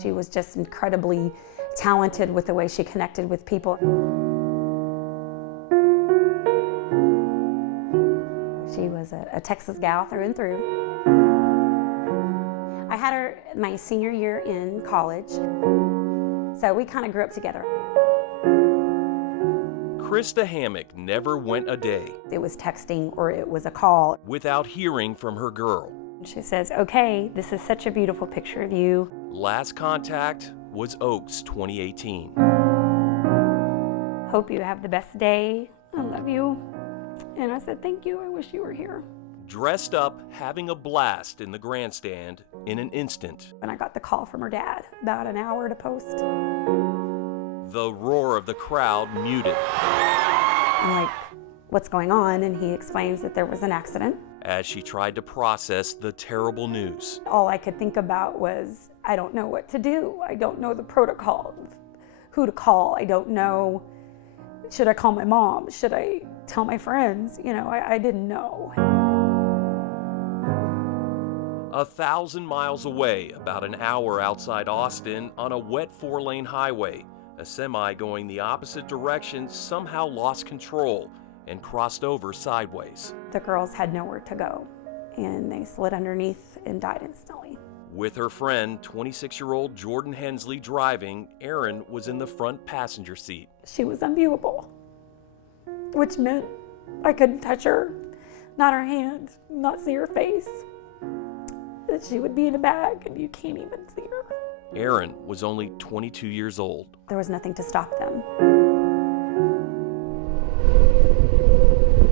She was just incredibly talented with the way she connected with people. She was a Texas gal through and through. I had her my senior year in college, so we kind of grew up together. Krista Hammock never went a day It was texting or it was a call. without hearing from her girl. She says, okay, this is such a beautiful picture of you. Last contact was Oaks 2018. Hope you have the best day. I love you. And I said, thank you. I wish you were here. Dressed up, having a blast in the grandstand in an instant. When I got the call from her dad, about an hour to post. The roar of the crowd muted I'm like, what's going on? And he explains that there was an accident. as she tried to process the terrible news. All I could think about was, I don't know what to do. I don't know the protocol, who to call. I don't know, should I call my mom? Should I tell my friends? You know, I didn't know. 1,000 miles away, about an hour outside Austin, on a wet 4-lane highway, a semi going the opposite direction somehow lost control and crossed over sideways. The girls had nowhere to go, and they slid underneath and died instantly. With her friend, 26-year-old Jordan Hensley, driving, Erin was in the front passenger seat. She was unviewable, which meant I couldn't touch her, not her hand, not see her face. That she would be in a bag and you can't even see her. Erin was only 22 years old. There was nothing to stop them.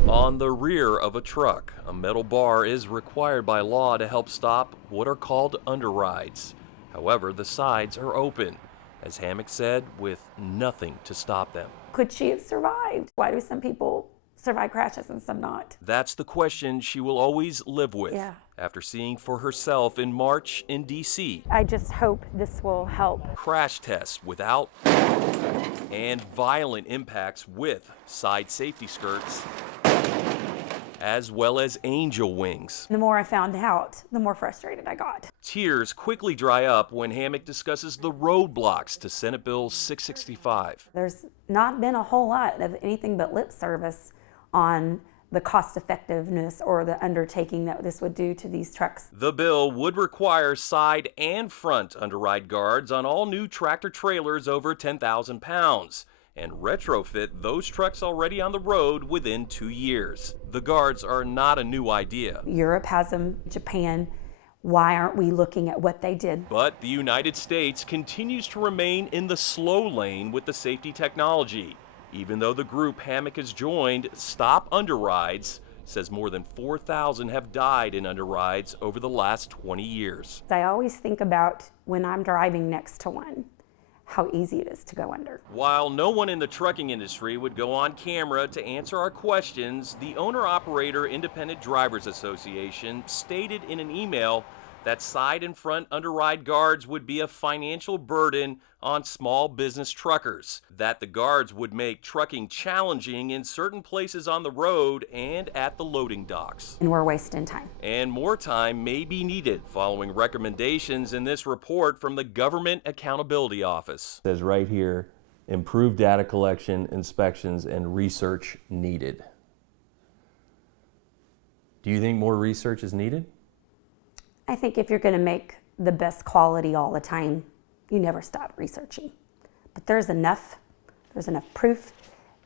On the rear of a truck, a metal bar is required by law to help stop what are called underrides. However, the sides are open, as Hammock said, with nothing to stop them. Could she have survived? Why do some people survive crashes and some not? That's the question she will always live with. Yeah. After seeing for herself in March in D.C. I just hope this will help. Crash tests without and violent impacts with side safety skirts, as well as angel wings. The more I found out, the more frustrated I got. Tears quickly dry up when Hammock discusses the roadblocks to Senate Bill 665. There's not been a whole lot of anything but lip service on the cost effectiveness or the undertaking that this would do to these trucks. The bill would require side and front underride guards on all new tractor trailers over 10,000 pounds and retrofit those trucks already on the road within 2 years. The guards are not a new idea. Europe has them, Japan. Why aren't we looking at what they did? But the United States continues to remain in the slow lane with the safety technology. Even though the group Hammock has joined, Stop Underrides, says more than 4,000 have died in underrides over the last 20 years. I always think about when I'm driving next to one, how easy it is to go under. While no one in the trucking industry would go on camera to answer our questions, the Owner-Operator Independent Drivers Association stated in an email that side and front underride guards would be a financial burden on small business truckers, that the guards would make trucking challenging in certain places on the road and at the loading docks. And we're wasting time. And more time may be needed following recommendations in this report from the Government Accountability Office. It says right here, improved data collection, inspections, and research needed. Do you think more research is needed? I think if you're going to make the best quality all the time, you never stop researching. But there's enough proof.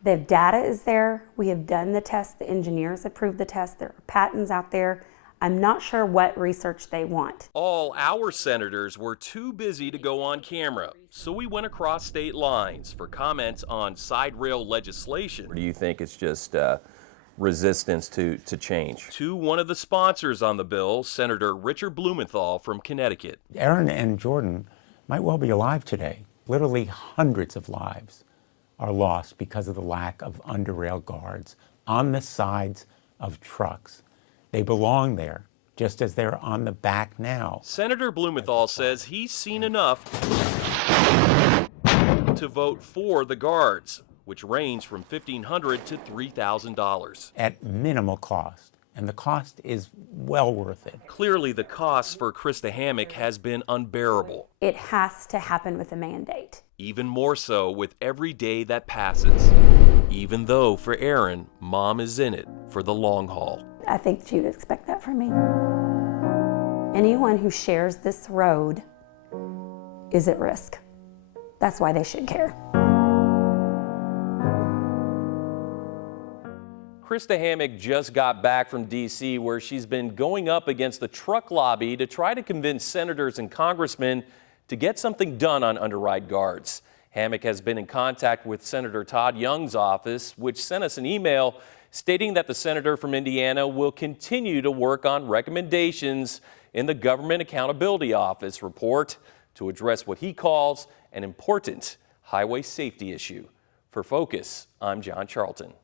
The data is there. We have done the test. The engineers approved the test. There are patents out there. I'm not sure what research they want. All our senators were too busy to go on camera, so we went across state lines for comments on side rail legislation. Or do you think it's just resistance to change? To one of the sponsors on the bill, Senator Richard Blumenthal from Connecticut. Erin and Jordan might well be alive today. Literally hundreds of lives are lost because of the lack of underrail guards on the sides of trucks. They belong there, just as they're on the back now. Senator Blumenthal says he's seen enough to vote for the guards, which range from $1,500 to $3,000. At minimal cost, and the cost is well worth it. Clearly, the cost for Krista Hammock has been unbearable. It has to happen with a mandate. Even more so with every day that passes. Even though for Erin, Mom is in it for the long haul. I think she would expect that from me. Anyone who shares this road is at risk. That's why they should care. Krista Hammock just got back from D.C., where she's been going up against the truck lobby to try to convince senators and congressmen to get something done on underride guards. Hammock has been in contact with Senator Todd Young's office, which sent us an email stating that the senator from Indiana will continue to work on recommendations in the Government Accountability Office report to address what he calls an important highway safety issue. For Focus, I'm John Charlton.